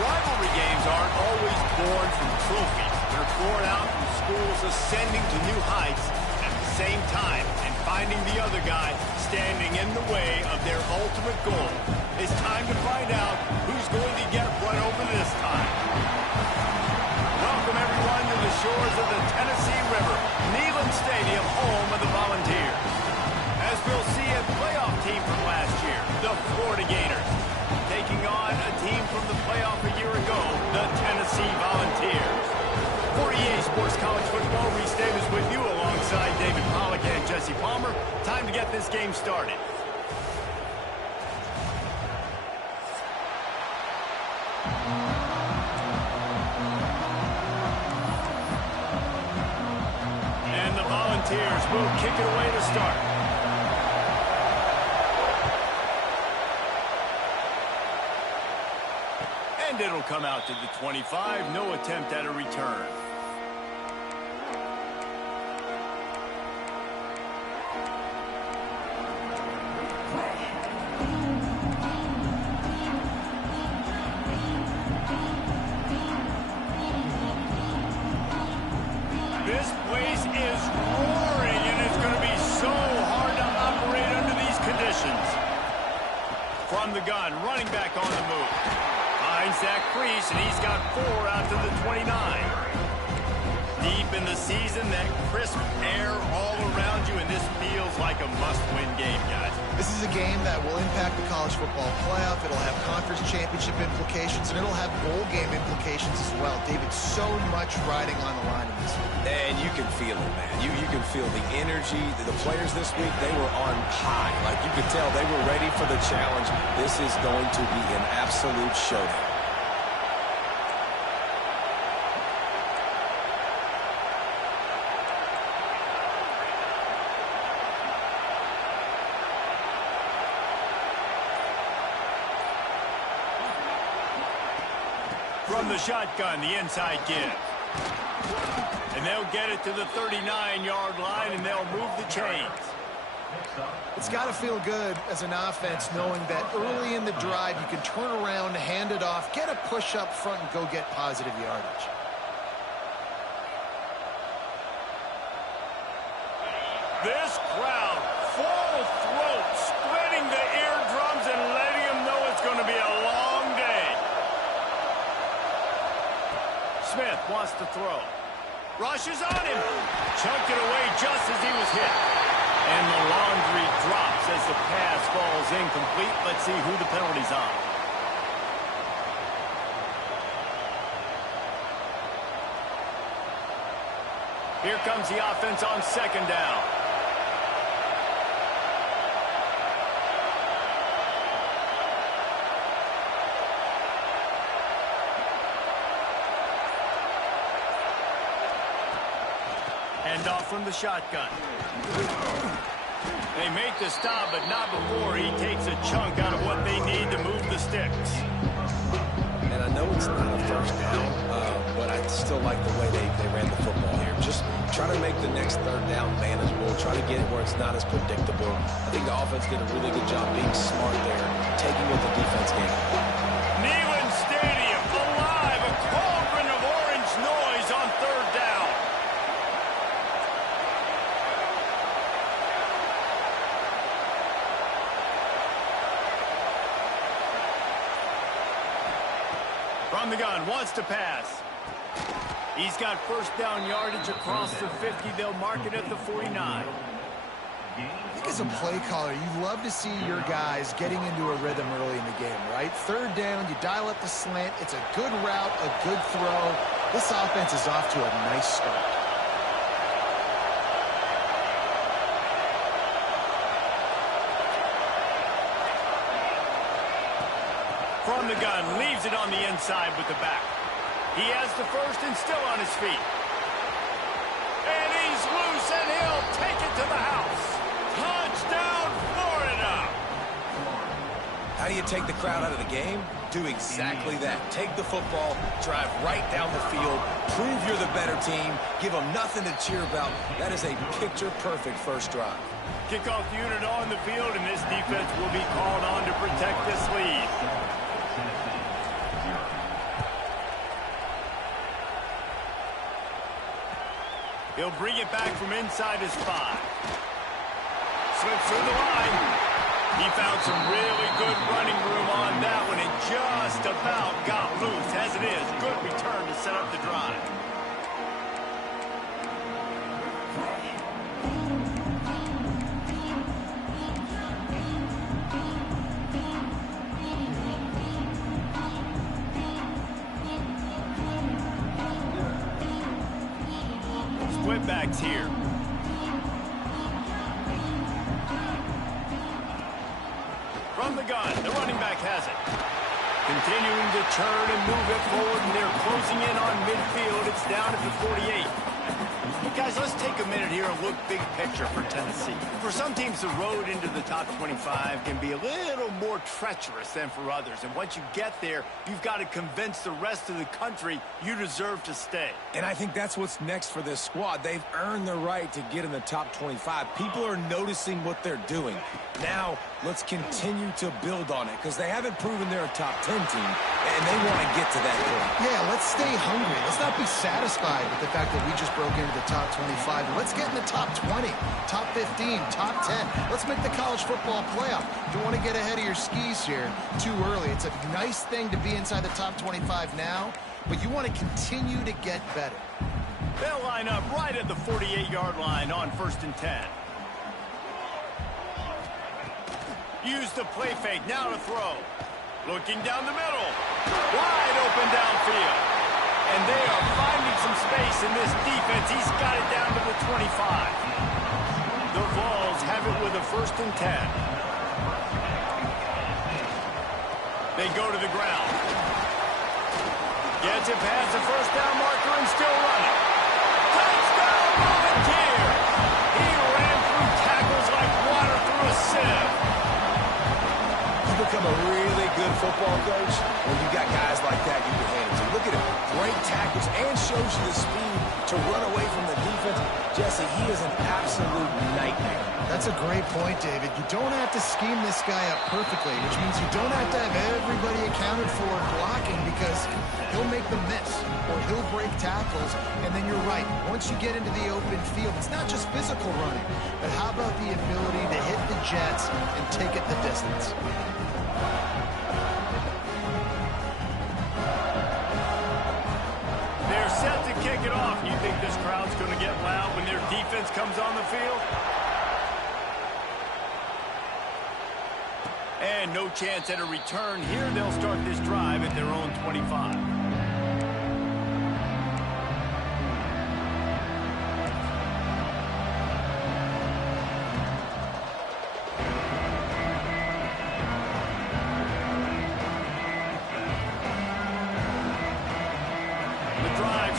Rivalry games aren't always born from trophies. They're born out from schools ascending to new heights at the same time and finding the other guy standing in the way of their ultimate goal. It's time to find out who's going to get run over this time. Welcome, everyone, to the shores of the Tennessee River, Neyland Stadium, home of the Volunteers. As we'll see a playoff team from last year, the Florida Gators, taking on a team from the playoff a year ago, the Tennessee Volunteers. For EA Sports College Football, Reese Davis with you alongside David Pollack and Jesse Palmer. Time to get this game started. And the Volunteers will kick it away to start. And it'll come out to the 25. No attempt at a return. This place is roaring, and it's going to be so hard to operate under these conditions. From the gun, running back on the move. Finds that crease, and he's got 4 out to the 29. Deep in the season, that crisp air all around you, and this feels like a must-win game, guys. This is a game that will impact the college football playoff. It'll have conference championship implications, and it'll have bowl game implications as well. David, so much riding on the line in this one. And you can feel it, man. You can feel the energy. The players this week, they were on high. Like, you could tell they were ready for the challenge. This is going to be an absolute showdown. From the shotgun, the inside give. And they'll get it to the 39-yard line, and they'll move the chains. It's got to feel good as an offense knowing that early in the drive you can turn around, hand it off, get a push up front, and go get positive yardage. This crowd, full throat, splitting the eardrums and letting them know it's going to be a long day. Smith wants to throw. Rushes on him. Chunked it away just as he was hit. And the laundry drops as the pass falls incomplete. Let's see who the penalty's on. Here comes the offense on second down. Hand off from the shotgun. They make the stop, but not before he takes a chunk out of what they need to move the sticks. And I know it's not a first down, but I still like the way they ran the football here. Just try to make the next third down manageable. Try to get it where it's not as predictable. I think the offense did a really good job being smart there, taking what the defense gave. Neyland Stadium, alive, a cauldron of orange noise on third down. From the gun, wants to pass. He's got first down yardage across the 50. They'll mark it at the 49. I think as a play caller, you love to see your guys getting into a rhythm early in the game, right? Third down, you dial up the slant. It's a good route, a good throw. This offense is off to a nice start. From the gun, leaves it on the inside with the back. He has the first and still on his feet. And he's loose, and he'll take it to the house. Touchdown, Florida! How do you take the crowd out of the game? Do exactly that. Take the football, drive right down the field, prove you're the better team, give them nothing to cheer about. That is a picture-perfect first drive. Kickoff unit on the field, and this defense will be called on to protect this lead. He'll bring it back from inside his 5. Slips through the line. He found some really good running room on that one and just about got loose. As it is, good return to set up the drive. Split backs here. From the gun, the running back has it. Continuing to turn and move it forward, and they're closing in on midfield. It's down at the 48. Guys, let's take a minute here and look big picture for Tennessee. For some teams, the road into the top 25 can be a little more treacherous than for others. And once you get there, you've got to convince the rest of the country you deserve to stay. And I think that's what's next for this squad. They've earned the right to get in the top 25. People are noticing what they're doing. Now, let's continue to build on it because they haven't proven they're a top 10 team, and they want to get to that point. Yeah, let's stay hungry. Let's not be satisfied with the fact that we just broke into the top 25. Let's get in the top 20, top 15, top 10. Let's make the college football playoff. Don't want to get ahead of your skis here too early. It's a nice thing to be inside the top 25 now, but you want to continue to get better. They'll line up right at the 48-yard line on 1st and 10. Use the play fake, now to throw. Looking down the middle. Wide open downfield. And they are finding some space in this defense. He's got it down to the 25. The Vols have it with a 1st and 10. They go to the ground. Gets it past the 1st down marker and still running. Touchdown, Volunteer! He ran through tackles like water through a sieve. Become a really good football coach when you got guys like that you can hand it to. Look at him, great tackles and shows you the speed to run away from the defense. Jesse, he is an absolute nightmare. That's a great point, David. You don't have to scheme this guy up perfectly, which means you don't have to have everybody accounted for blocking because he'll make them miss or he'll break tackles. And then you're right. Once you get into the open field, it's not just physical running, but how about the ability to hit the jets and take it the distance? They're set to kick it off. You think this crowd's going to get loud when their defense comes on the field? And no chance at a return here. They'll start this drive at their own 25.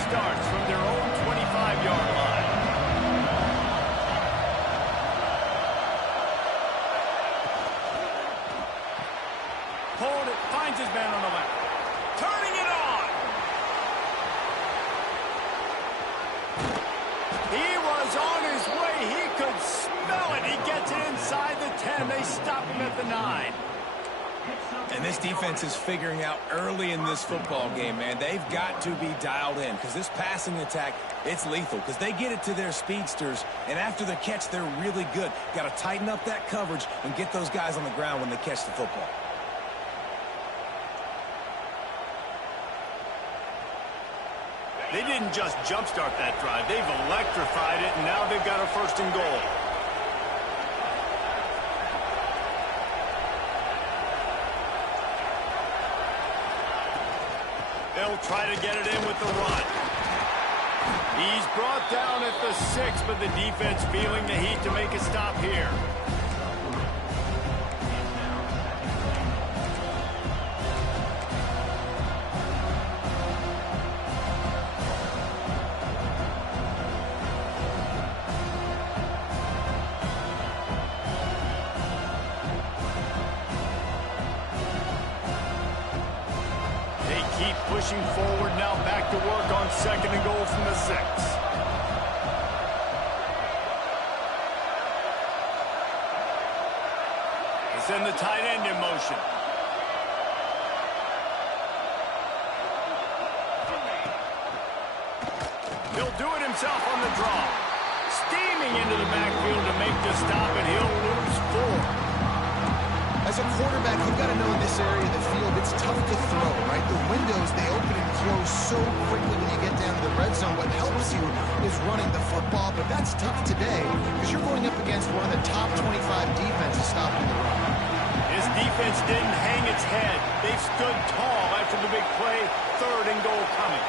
Starts from their own 25-yard line. Hold it, finds his man on the left. Turning it on. He was on his way. He could smell it. He gets it inside the 10. They stop him at the 9. And this defense is figuring out early in this football game, man. They've got to be dialed in because this passing attack, it's lethal because they get it to their speedsters, and after the catch, they're really good. Got to tighten up that coverage and get those guys on the ground when they catch the football. They didn't just jumpstart that drive. They've electrified it, and now they've got a 1st and goal. They'll try to get it in with the run. He's brought down at the 6, but the defense feeling the heat to make a stop here. Keep pushing forward now, back to work on 2nd and goal from the 6. They send the tight end in motion. He'll do it himself on the draw. Steaming into the backfield to make the stop, and he'll lose 4. As a quarterback, you've got to know in this area of the field, it's tough to throw, right? The windows, they open and close so quickly when you get down to the red zone. What helps you is running the football, but that's tough today because you're going up against one of the top 25 defenses stopping the run. His defense didn't hang its head. They stood tall after the big play. 3rd and goal coming.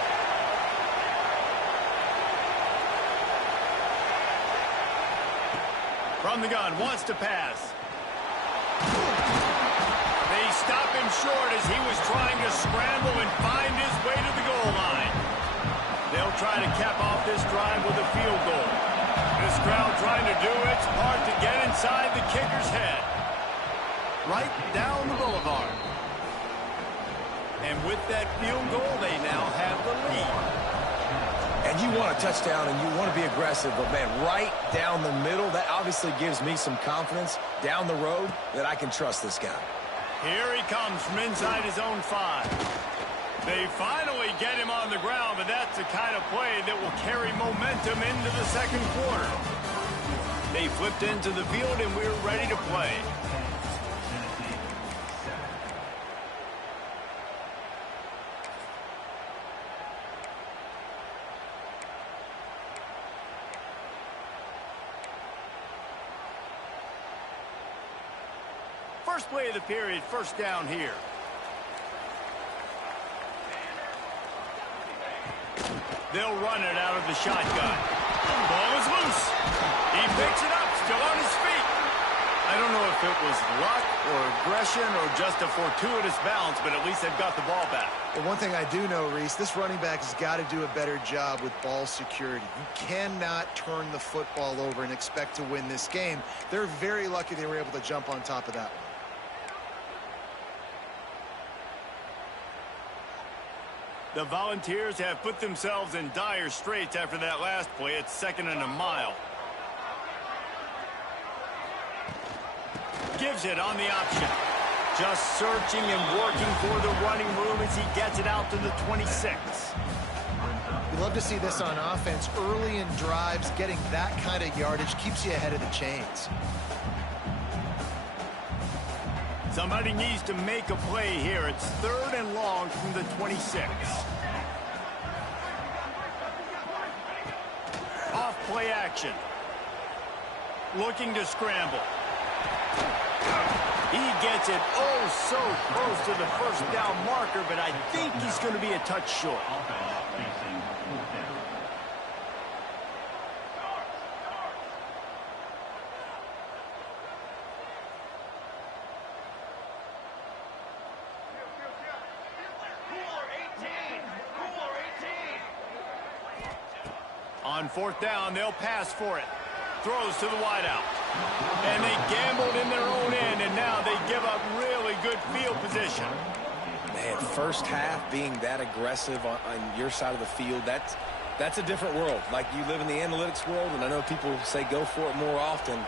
From the gun, wants to pass. They stop him short as he was trying to scramble and find his way to the goal line. They'll try to cap off this drive with a field goal. This crowd trying to do its part to get inside the kicker's head. Right down the boulevard. And with that field goal, they now have the lead. And you want a touchdown and you want to be aggressive, but, man, right down the middle, that obviously gives me some confidence down the road that I can trust this guy. Here he comes from inside his own 5. They finally get him on the ground, but that's the kind of play that will carry momentum into the second quarter. They flipped into the field, and we're ready to play. First play of the period, first down here. They'll run it out of the shotgun. Ball is loose. He picks it up, still on his feet. I don't know if it was luck or aggression or just a fortuitous bounce, but at least they've got the ball back. Well, one thing I do know, Reese, this running back has got to do a better job with ball security. You cannot turn the football over and expect to win this game. They're very lucky they were able to jump on top of that one. The Volunteers have put themselves in dire straits after that last play. It's 2nd and a mile. Gives it on the option. Just searching and working for the running room as he gets it out to the 26. You love to see this on offense. Early in drives, getting that kind of yardage keeps you ahead of the chains. Somebody needs to make a play here. It's 3rd and long from the 26. Off play action. Looking to scramble. He gets it oh so close to the first down marker, but I think he's going to be a touch short. On 4th down, they'll pass for it. Throws to the wideout. And they gambled in their own end, and now they give up really good field position. Man, first half being that aggressive on your side of the field, that's a different world. Like, you live in the analytics world, and I know people say go for it more often.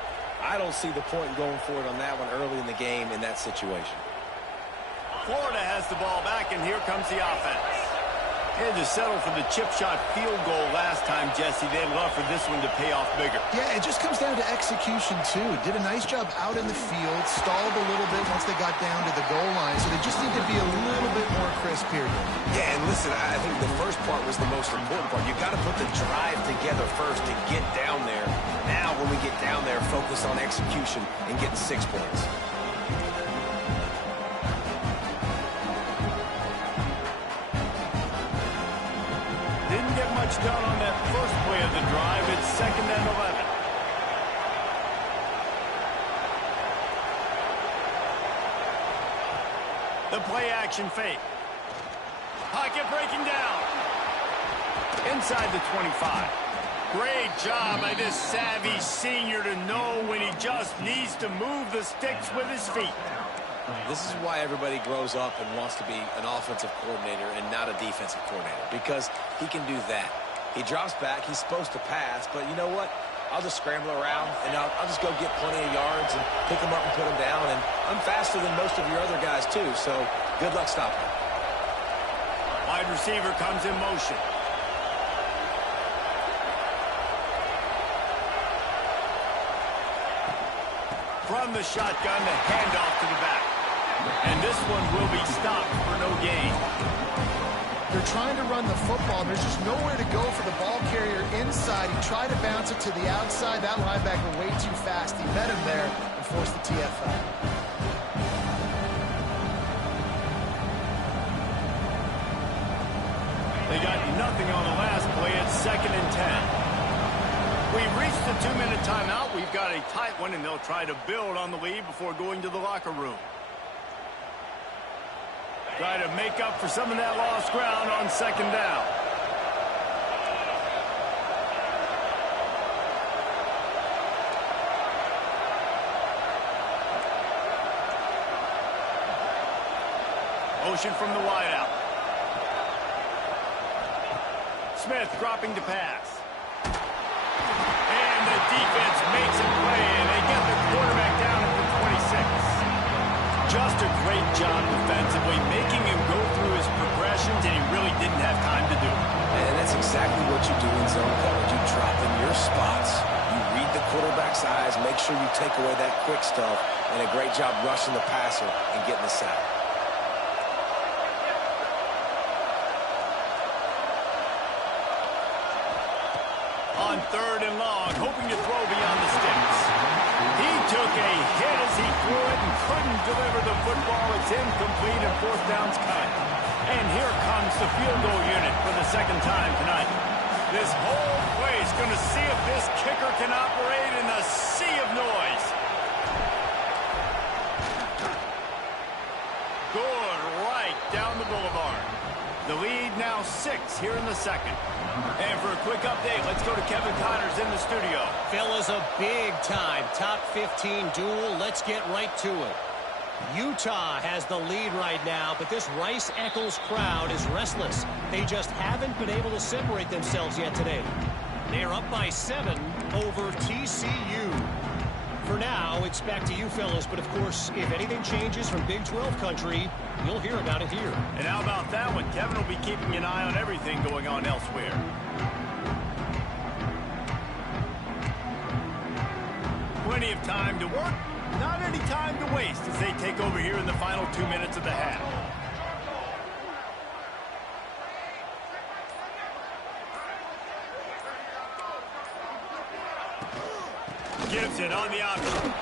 I don't see the point in going for it on that one early in the game in that situation. Florida has the ball back, and here comes the offense. They had to settle for the chip shot field goal last time, Jesse. They'd love for this one to pay off bigger. Yeah, it just comes down to execution, too. Did a nice job out in the field, stalled a little bit once they got down to the goal line, so they just need to be a little bit more crisp here. Yeah, and listen, I think the first part was the most important part. You got to put the drive together first to get down there. Now, when we get down there, focus on execution and getting 6 points. Didn't get much done on that first play of the drive. It's 2nd and 11. The play action fake. Pocket breaking down. Inside the 25. Great job by this savvy senior to know when he just needs to move the sticks with his feet. This is why everybody grows up and wants to be an offensive coordinator and not a defensive coordinator, because he can do that. He drops back. He's supposed to pass, but you know what? I'll just scramble around, and I'll just go get plenty of yards and pick them up and put them down, and I'm faster than most of your other guys, too, so good luck stopping him. Wide receiver comes in motion. From the shotgun, the handoff to the back. And this one will be stopped for no gain. They're trying to run the football, and there's just nowhere to go for the ball carrier inside. He tried to bounce it to the outside. That linebacker way too fast. He met him there and forced the TFL. They got nothing on the last play. It's 2nd and 10. We've reached the 2-minute timeout. We've got a tight one, and they'll try to build on the lead before going to the locker room. Try to make up for some of that lost ground on 2nd down. Motion from the wideout. Smith dropping to pass. And the defense makes a play, and they get the quarterback down at the 26. Just a great job defensively, making him go through his progressions, and he really didn't have time to do it. And that's exactly what you do in zone coverage. You drop in your spots. You read the quarterback's eyes, make sure you take away that quick stuff, and a great job rushing the passer and getting the sack. On 3rd and long, hoping to throw beyond the sticks. He took a hit as he threw it and couldn't deliver the football. It's incomplete and 4th down's cut. And here comes the field goal unit for the 2nd time tonight. This whole play is going to see if this kicker can operate in a sea of noise. Good right down the boulevard. The lead now 6 here in the 2nd. And for a quick update, let's go to Kevin Connors in the studio. Fellas, a big-time top 15 duel. Let's get right to it. Utah has the lead right now, but this Rice-Eccles crowd is restless. They just haven't been able to separate themselves yet today. They're up by 7 over TCU. For now, it's back to you fellas, but of course, if anything changes from Big 12 country, you'll hear about it here. And how about that one? Kevin will be keeping an eye on everything going on elsewhere. Plenty of time to work, not any time to waste as they take over here in the final 2 minutes of the half. Gibson on the option.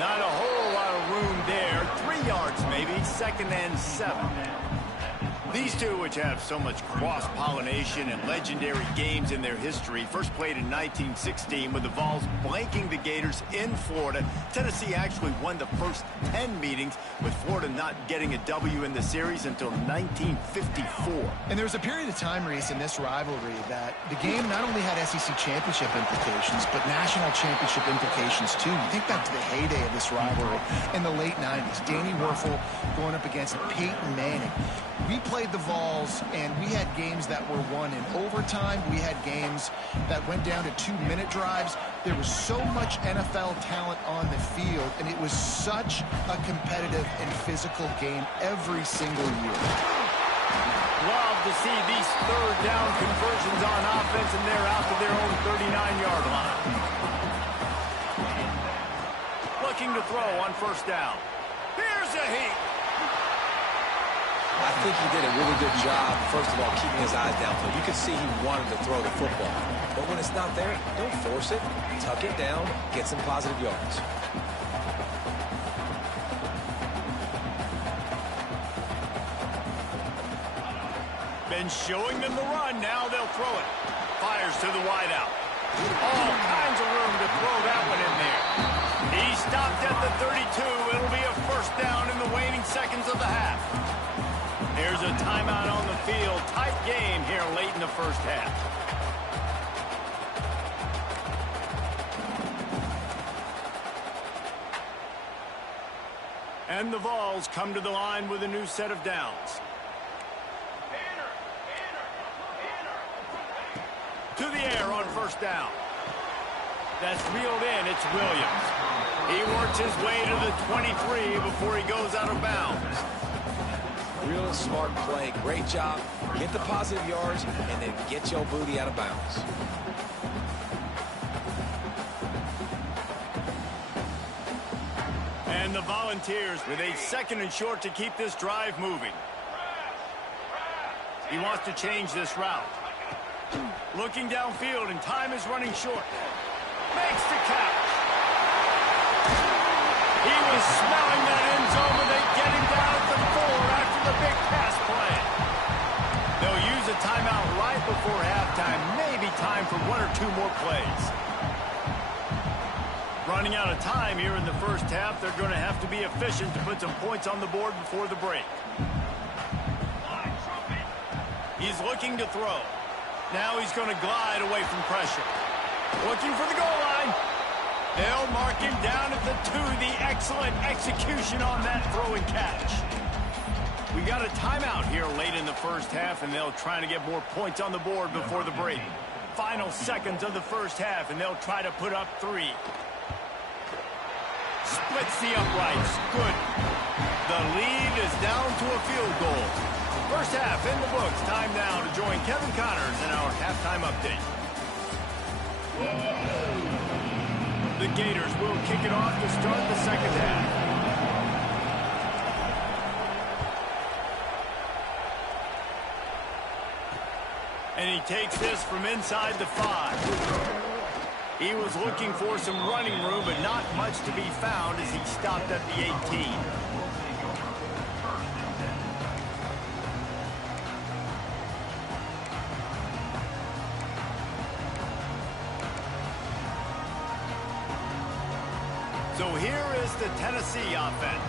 Not a whole lot of room there. 3 yards maybe. 2nd and 7. These two, which have so much cross-pollination and legendary games in their history, first played in 1916 with the Vols blanking the Gators in Florida. Tennessee actually won the first 10 meetings, with Florida not getting a W in the series until 1954. And there was a period of time, Reese, in this rivalry that the game not only had SEC championship implications, but national championship implications, too. You think back to the heyday of this rivalry in the late 90s. Danny Werfel going up against Peyton Manning. We played the Vols, and we had games that were won in overtime. We had games that went down to 2-minute drives. There was so much NFL talent on the field, and it was such a competitive and physical game every single year. Love to see these 3rd down conversions on offense, and they're out to their own 39-yard line. Looking to throw on 1st down. Here's a heat. I think he did a really good job, first of all, keeping his eyes downfield. You could see he wanted to throw the football. But when it's not there, don't force it. Tuck it down, get some positive yards. Been showing them the run. Now they'll throw it. Fires to the wideout. All kinds of room to throw that one in there. He stopped at the 32. It'll be a 1st down in the waning seconds of the half. Here's a timeout on the field. Tight game here late in the 1st half. And the Vols come to the line with a new set of downs. To the air on 1st down. That's reeled in. It's Williams. He works his way to the 23 before he goes out of bounds. Real smart play. Great job. Get the positive yards and then get your booty out of bounds. And the Volunteers with a 2nd and short to keep this drive moving. He wants to change this route. Looking downfield, and time is running short. Makes the catch. He was smelling that end zone, but they get him down at the 4 after the big pass play. They'll use a timeout right before halftime. Maybe time for 1 or 2 more plays. Running out of time here in the first half. They're going to have to be efficient to put some points on the board before the break. He's looking to throw. Now he's going to glide away from pressure. Looking for the goal line. They'll mark him down at the 2. The excellent execution on that throw and catch. We got a timeout here late in the first half, and they'll try to get more points on the board before the break. Final seconds of the first half, and they'll try to put up 3. Splits the uprights. Good. The lead is down to a field goal. First half in the books. Time now to join Kevin Connors in our halftime update. The Gators will kick it off to start the second half. And he takes this from inside the 5. He was looking for some running room, but not much to be found as he stopped at the 18. So here is the Tennessee offense.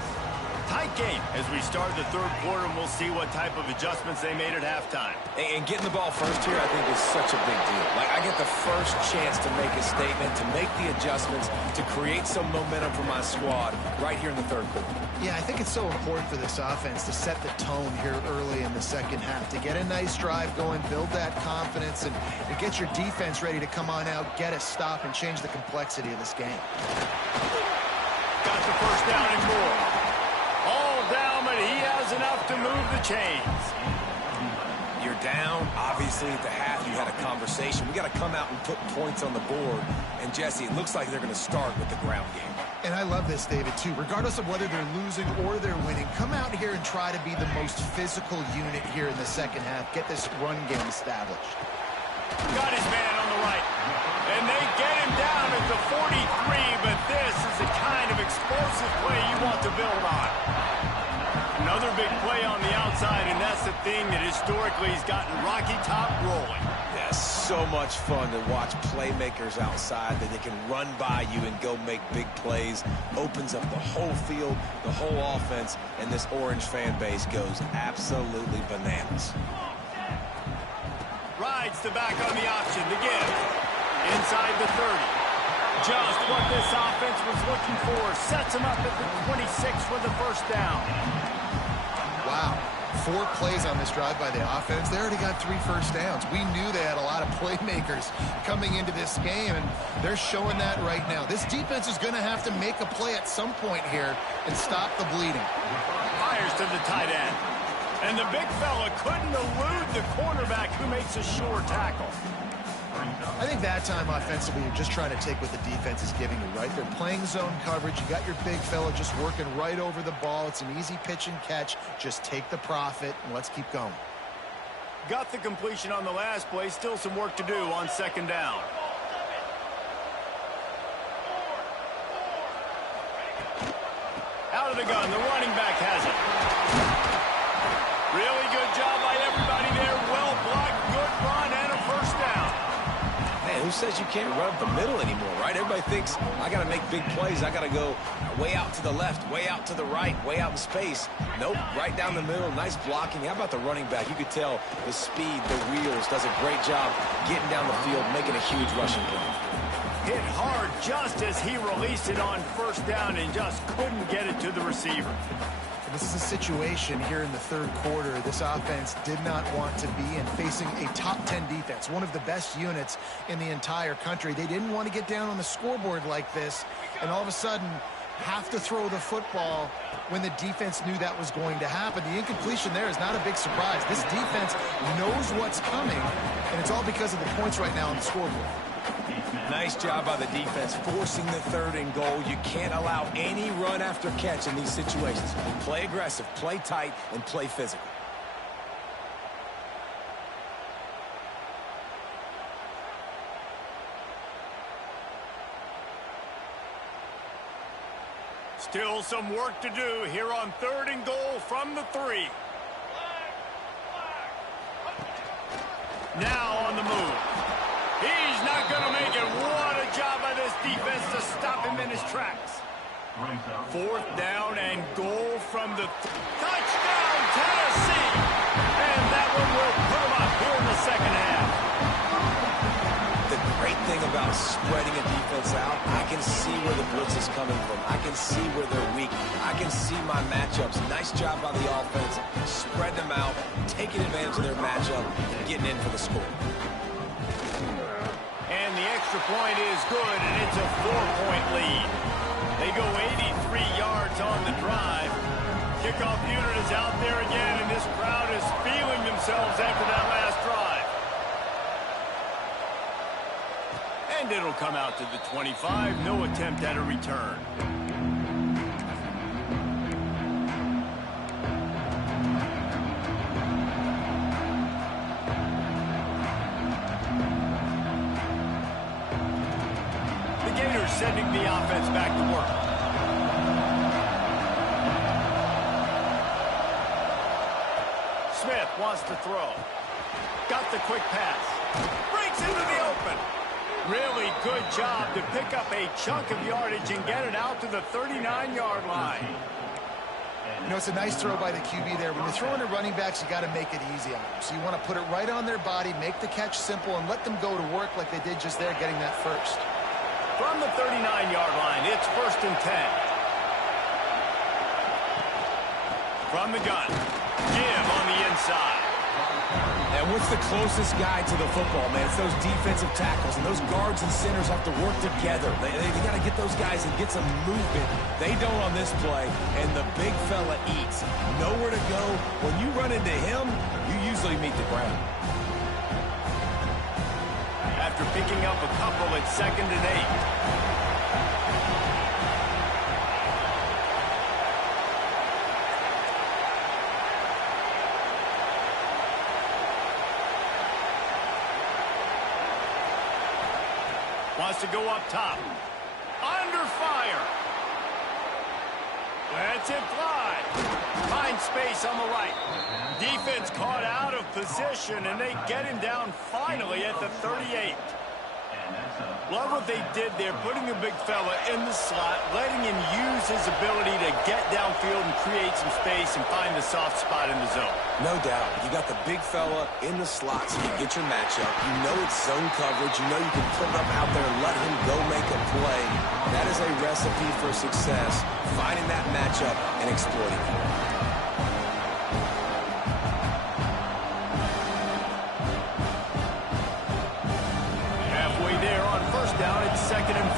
Tight game as we start the third quarter, and we'll see what type of adjustments they made at halftime. And getting the ball first here, I think, is such a big deal. Like, I get the first chance to make a statement, to make the adjustments, to create some momentum for my squad right here in the third quarter. Yeah, I think it's so important for this offense to set the tone here early in the second half, to get a nice drive going, build that confidence, and get your defense ready to come on out, get a stop, and change the complexity of this game. Got the first down and more. All down, but he has enough to move the chains. You're down. Obviously, at the half, you had a conversation. We got to come out and put points on the board. And, Jesse, it looks like they're going to start with the ground game. And I love this, David, too. Regardless of whether they're losing or they're winning, come out here and try to be the most physical unit here in the second half. Get this run game established. Got his man on the right. And they get him down at the 43, but this is the kind of explosive play you want to build on. Another big play on the outside, and that's the thing that historically has gotten Rocky Top rolling. Yeah, so much fun to watch playmakers outside that they can run by you and go make big plays. Opens up the whole field, the whole offense, and this Orange fan base goes absolutely bananas. Rides the back on the option to give. Inside the 30. Just what this offense was looking for. Sets him up at the 26 for the first down. Wow. 4 plays on this drive by the offense. They already got 3 first downs. We knew they had a lot of playmakers coming into this game, and they're showing that right now. This defense is going to have to make a play at some point here and stop the bleeding. Fires to the tight end. And the big fella couldn't elude the cornerback who makes a sure tackle. I think that time offensively, you're just trying to take what the defense is giving you, right? They're playing zone coverage. You got your big fella just working right over the ball. It's an easy pitch and catch. Just take the profit, and let's keep going. Got the completion on the last play. Still some work to do on second down. Out of the gun. The running back has it. Really good job by everybody there. Well blocked. Good run and a first down. Man, who says you can't run up the middle anymore, right? Everybody thinks, I got to make big plays. I got to go way out to the left, way out to the right, way out in space. Nope, right down the middle. Nice blocking. How about the running back? You could tell the speed, the wheels, does a great job getting down the field, making a huge rushing play. Hit hard just as he released it on first down and just couldn't get it to the receiver. This is a situation here in the third quarter this offense did not want to be in, facing a top 10 defense, one of the best units in the entire country. They didn't want to get down on the scoreboard like this and all of a sudden have to throw the football when the defense knew that was going to happen. The incompletion there is not a big surprise. This defense knows what's coming, and it's all because of the points right now on the scoreboard. Nice job by the defense, forcing the 3rd and goal. You can't allow any run after catch in these situations. Play aggressive, play tight, and play physical. Still some work to do here on 3rd and goal from the 3. Now on the move. He's not going to make it. What a job by this defense to stop him in his tracks. 4th down and goal from the touchdown, Tennessee. And that one will put him up here in the 2nd half. The great thing about spreading a defense out, I can see where the blitz is coming from. I can see where they're weak. I can see my matchups. Nice job by the offense. Spread them out, taking advantage of their matchup, and getting in for the score. And the extra point is good, and it's a 4-point lead. They go 83 yards on the drive. Kickoff unit is out there again, and this crowd is feeling themselves after that last drive. And it'll come out to the 25. No attempt at a return. The Gators sending the offense back to work. Smith wants to throw. Got the quick pass. Breaks into the open. Really good job to pick up a chunk of yardage and get it out to the 39-yard line. You know, it's a nice throw by the QB there. When you're throwing to running backs, you got to make it easy on them. So you want to put it right on their body, make the catch simple, and let them go to work like they did just there, getting that first. From the 39-yard line, it's 1st and 10. From the gun, give on the inside. And what's the closest guy to the football, man? It's those defensive tackles, and those guards and centers have to work together. They got to get those guys and get some movement. They don't on this play, and the big fella eats. Nowhere to go. When you run into him, you usually meet the ground. After picking up a couple at 2nd and 8. Wants to go up top. Under fire. Lets it fly. Finds space on the right. Defense caught out of position, and they get him down finally at the 38. Love what they did there, putting the big fella in the slot, letting him use his ability to get downfield and create some space and find the soft spot in the zone. No doubt. You got the big fella in the slot so you get your matchup. You know it's zone coverage. You know you can put it up out there and let him go make a play. That is a recipe for success, finding that matchup and exploiting it. Down at 2nd and 5.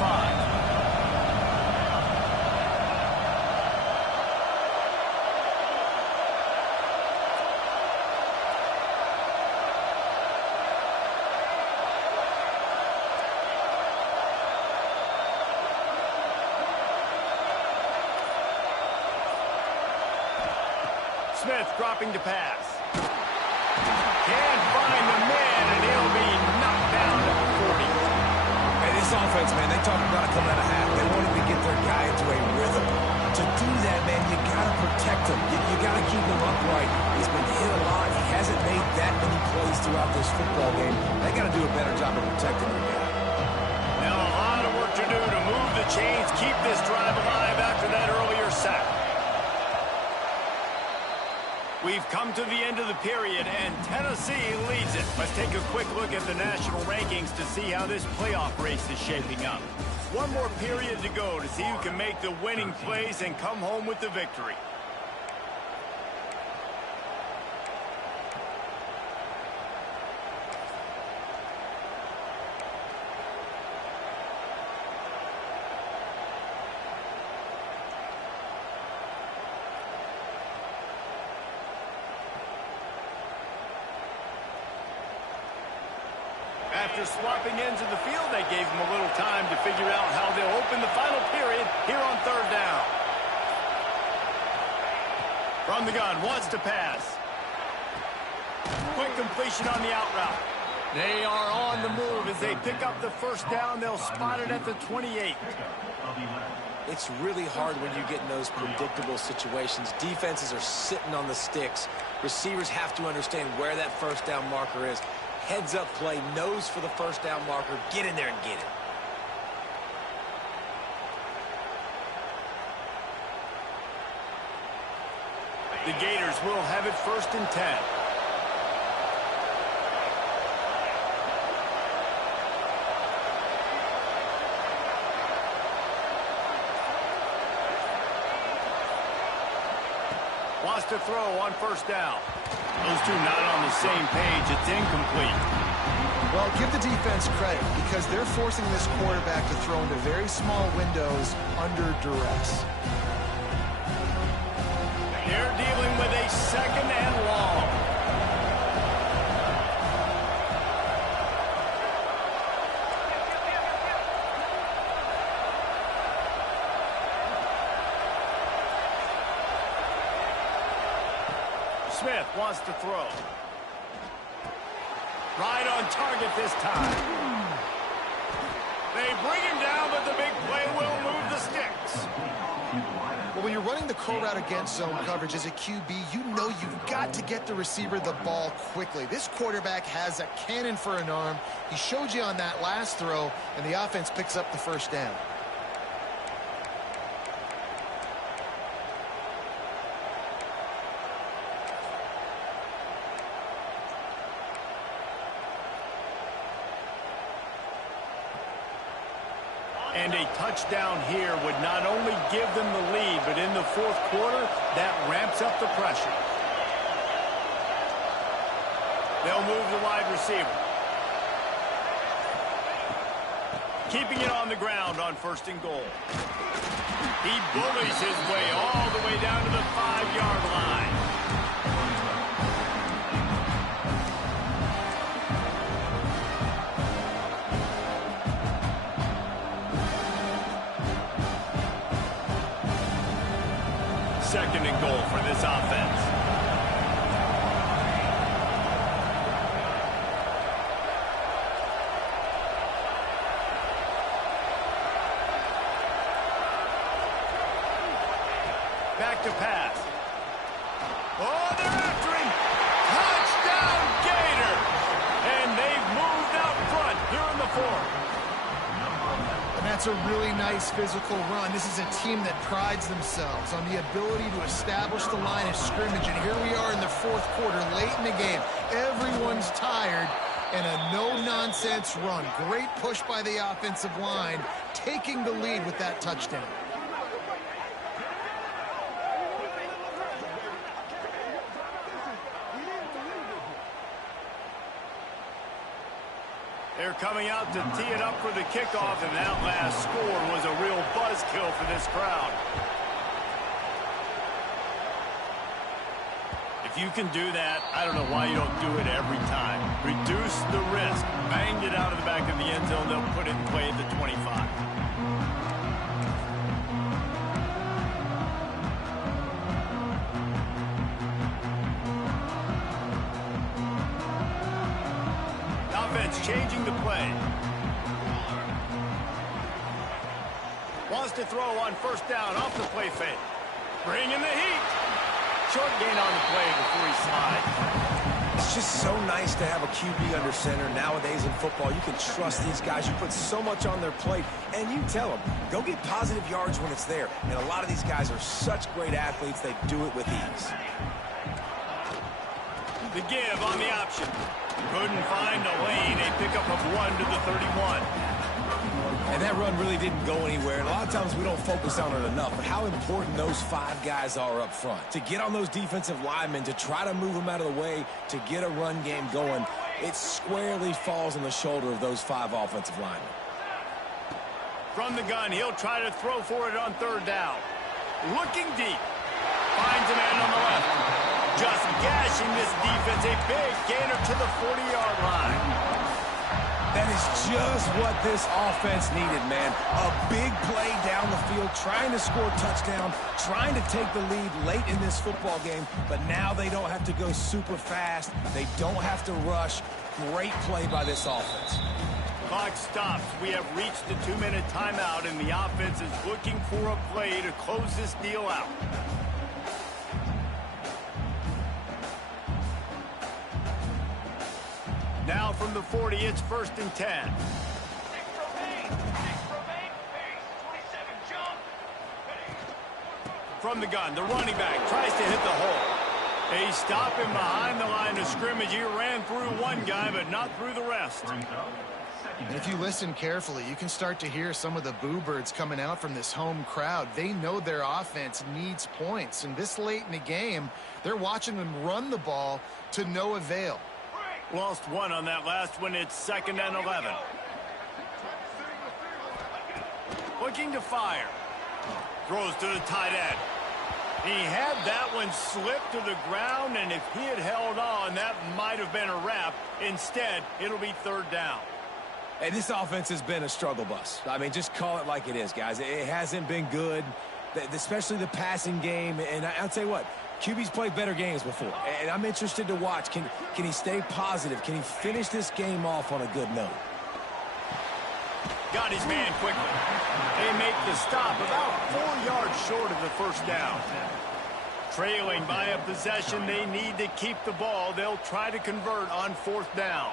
Smith dropping to pass. Can't find the man, and he'll be knocked down at the 40. This offense, man, they talk about it coming out of half. They wanted to get their guy into a rhythm. To do that, man, you got to protect him. You got to keep him upright. He's been hit a lot. He hasn't made that many plays throughout this football game. They got to do a better job of protecting their guy. Now a lot of work to do to move the chains, keep this drive alive after that earlier sack. We've come to the end of the period, and Tennessee leads it. Let's take a quick look at the national rankings to see how this playoff race is shaping up. One more period to go to see who can make the winning plays and come home with the victory. After swapping ends of the field, they gave them a little time to figure out how they'll open the final period here on third down. From the gun, wants to pass. Quick completion on the out route. They are on the move as they pick up the first down. They'll spot it at the 28. It's really hard when you get in those predictable situations. Defenses are sitting on the sticks. Receivers have to understand where that first down marker is. Heads up play, nose for the first down marker. Get in there and get it. The Gators will have it 1st and 10. Wants to throw on first down. Those two not on the same page. It's incomplete. Well, give the defense credit because they're forcing this quarterback to throw into very small windows under duress. They're dealing with a 2nd and long. Smith wants to throw. Right on target this time. They bring him down, but the big play will move the sticks. Well, when you're running the curl route against zone coverage as a QB, you know you've got to get the receiver the ball quickly. This quarterback has a cannon for an arm. He showed you on that last throw, and the offense picks up the first down. And a touchdown here would not only give them the lead, but in the 4th quarter, that ramps up the pressure. They'll move the wide receiver. Keeping it on the ground on 1st and goal. He bullies his way all the way down to the 5-yard line. Second and goal for this offense. Back to pass. Oh, they're after him. Touchdown, Gators. And they've moved out front here in the 4th. And that's a really nice physical run. This is a team that prides themselves on the ability to establish the line of scrimmage. And here we are in the 4th quarter, late in the game. Everyone's tired, and a no-nonsense run. Great push by the offensive line, taking the lead with that touchdown. They're coming out to tee it up for the kickoff, and that last score was a real buzzkill for this crowd. If you can do that, I don't know why you don't do it every time. Reduce the risk. Banged it out of the back of the end zone. They'll put it in play at the 25. Changing the play. Wants to throw on 1st down off the play fake. Bringing the heat. Short gain on the play before he slides. It's just so nice to have a QB under center. Nowadays in football, you can trust these guys. You put so much on their plate, and you tell them, go get positive yards when it's there. And a lot of these guys are such great athletes, they do it with ease. The give on the option. Couldn't find a lane. A pickup of 1 to the 31. And that run really didn't go anywhere. And a lot of times we don't focus on it enough. But how important those 5 guys are up front. To get on those defensive linemen, to try to move them out of the way, to get a run game going, it squarely falls on the shoulder of those 5 offensive linemen. From the gun, he'll try to throw for it on 3rd down. Looking deep. Finds a man on the left. Just gashing this defense. A big gainer to the 40-yard line. That is just what this offense needed, man. A big play down the field, trying to score a touchdown, trying to take the lead late in this football game, but now they don't have to go super fast. They don't have to rush. Great play by this offense. Clock stops. We have reached the 2-minute timeout, and the offense is looking for a play to close this deal out. Now from the 40, it's 1st and 10. 6 remain. 6 remain. Pace. 27. Jump. From the gun, the running back tries to hit the hole. They stop him behind the line of scrimmage. He ran through one guy, but not through the rest. And if you listen carefully, you can start to hear some of the boo birds coming out from this home crowd. They know their offense needs points, and this late in the game, they're watching them run the ball to no avail. Lost one on that last one. It's 2nd and 11. Looking to fire. Throws to the tight end. He had that one slip to the ground, and if he had held on, that might have been a wrap. Instead, it'll be 3rd down. Hey, this offense has been a struggle bus. I mean, just call it like it is, guys. It hasn't been good, especially the passing game. And I'll tell you what, QB's played better games before, and I'm interested to watch. Can he stay positive? Can he finish this game off on a good note? Got his man quickly. They make the stop about 4 yards short of the 1st down. Trailing by a possession, they need to keep the ball. They'll try to convert on 4th down.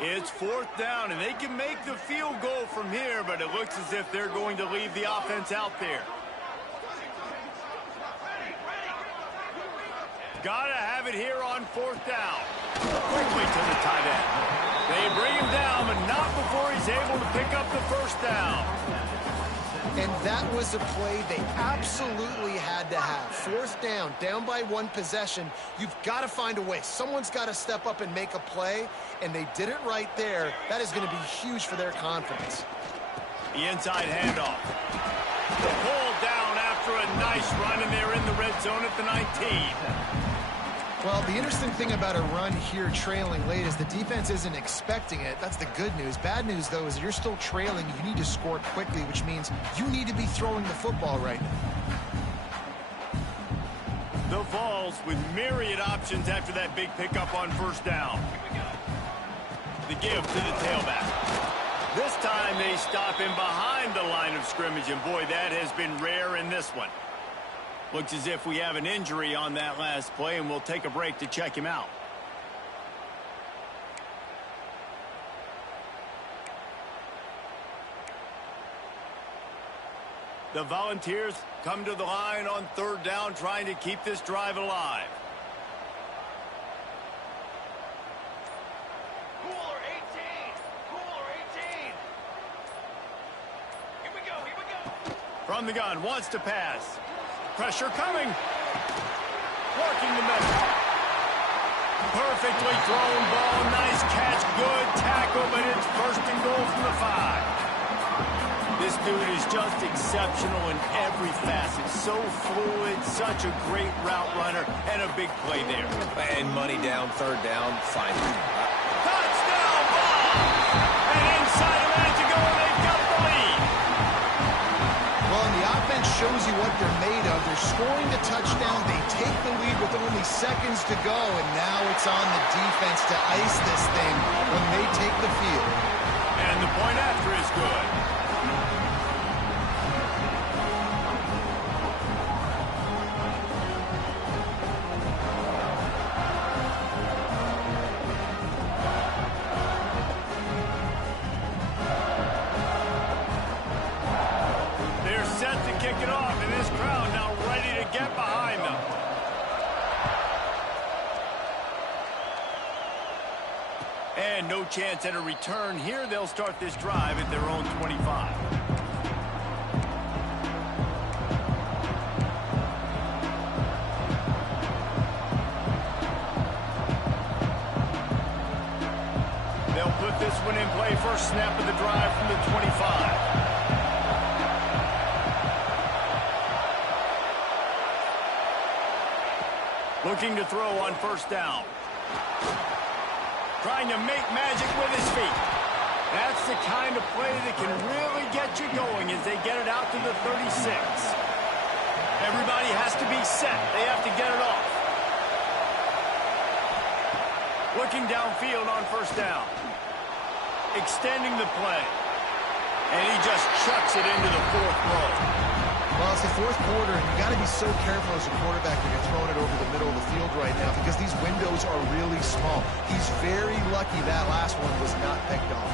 It's 4th down, and they can make the field goal from here, but it looks as if they're going to leave the offense out there. Gotta have it here on 4th down. Quickly to the tight end. They bring him down, but not before he's able to pick up the 1st down. And that was a play they absolutely had to have. 4th down by 1 possession. You've got to find a way. Someone's got to step up and make a play, and they did it right there. That is going to be huge for their confidence. The inside handoff. Pulled down after a nice run, and they're in the red zone at the 19. Well, the interesting thing about a run here trailing late is the defense isn't expecting it. That's the good news. Bad news, though, is you're still trailing. You need to score quickly, which means you need to be throwing the football right now. The Vols with myriad options after that big pickup on 1st down. The give to the tailback. This time they stop him behind the line of scrimmage, and boy, that has been rare in this one. Looks as if we have an injury on that last play, and we'll take a break to check him out. The Volunteers come to the line on 3rd down, trying to keep this drive alive. Cooler 18. Cooler 18. Here we go. From the gun, wants to pass. Pressure coming. Working the middle. Perfectly thrown ball. Nice catch. Good tackle, but it's 1st and goal from the 5. This dude is just exceptional in every facet. So fluid, such a great route runner, and a big play there. And money down, 3rd down, fine. Touchdown ball! And inside a minute to go, and they've got the lead. Well, and the offense shows you what they're made of. They're scoring the touchdown. They take the lead with only seconds to go, and now it's on the defense to ice this thing when they take the field. And the point after is good. Kick it off, and this crowd now ready to get behind them. And no chance at a return here. They'll start this drive at their own 25. They'll put this one in play. First snap of the drive from the 25. Looking to throw on first down. Trying to make magic with his feet. That's the kind of play that can really get you going as they get it out to the 36. Everybody has to be set. They have to get it off. Looking downfield on first down. Extending the play. And he just chucks it into the fourth row. Well, it's the fourth quarter, and you got to be so careful as a quarterback when you're throwing it over the middle of the field right now because these windows are really small. He's very lucky that last one was not picked off.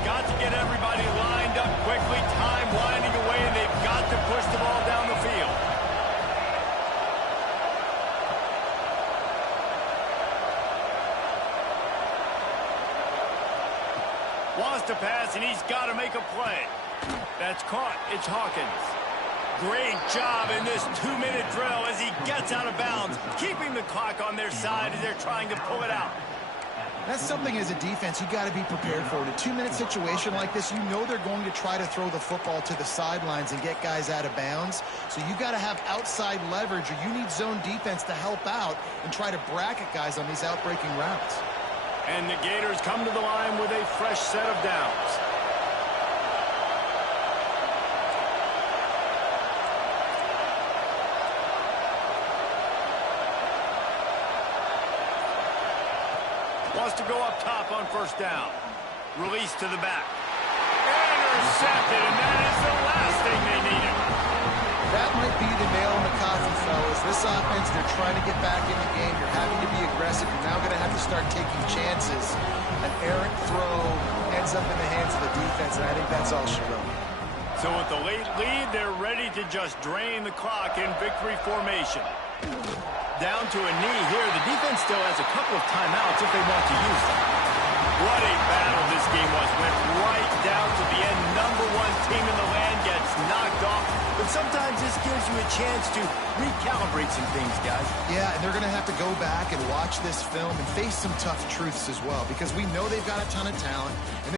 Got to get everybody lined up quickly. Time winding away, and they've got to push the ball down the field. Wants to pass, and he's got to make a play. That's caught. It's Hawkins. Great job in this 2-minute drill as he gets out of bounds, keeping the clock on their side as they're trying to pull it out. That's something as a defense you got to be prepared for. In a 2-minute situation like this, you know they're going to try to throw the football to the sidelines and get guys out of bounds. So you got to have outside leverage, or you need zone defense to help out and try to bracket guys on these outbreaking routes. And the Gators come to the line with a fresh set of downs. Wants to go up top on first down. Release to the back. Intercepted, and that is the last thing they needed. That might be the nail in the coffin, fellas. This offense, they're trying to get back in the game. You're having to be aggressive. You're now going to have to start taking chances. An errant throw ends up in the hands of the defense, and I think that's all she wrote. So with the late lead, they're ready to just drain the clock in victory formation. Down to a knee here. The defense still has a couple of timeouts if they want to use them. What a battle this game was. Went right down to the end. #1 team in the land gets knocked off. But sometimes this gives you a chance to recalibrate some things, guys. Yeah, and they're going to have to go back and watch this film and face some tough truths as well, because we know they've got a ton of talent. And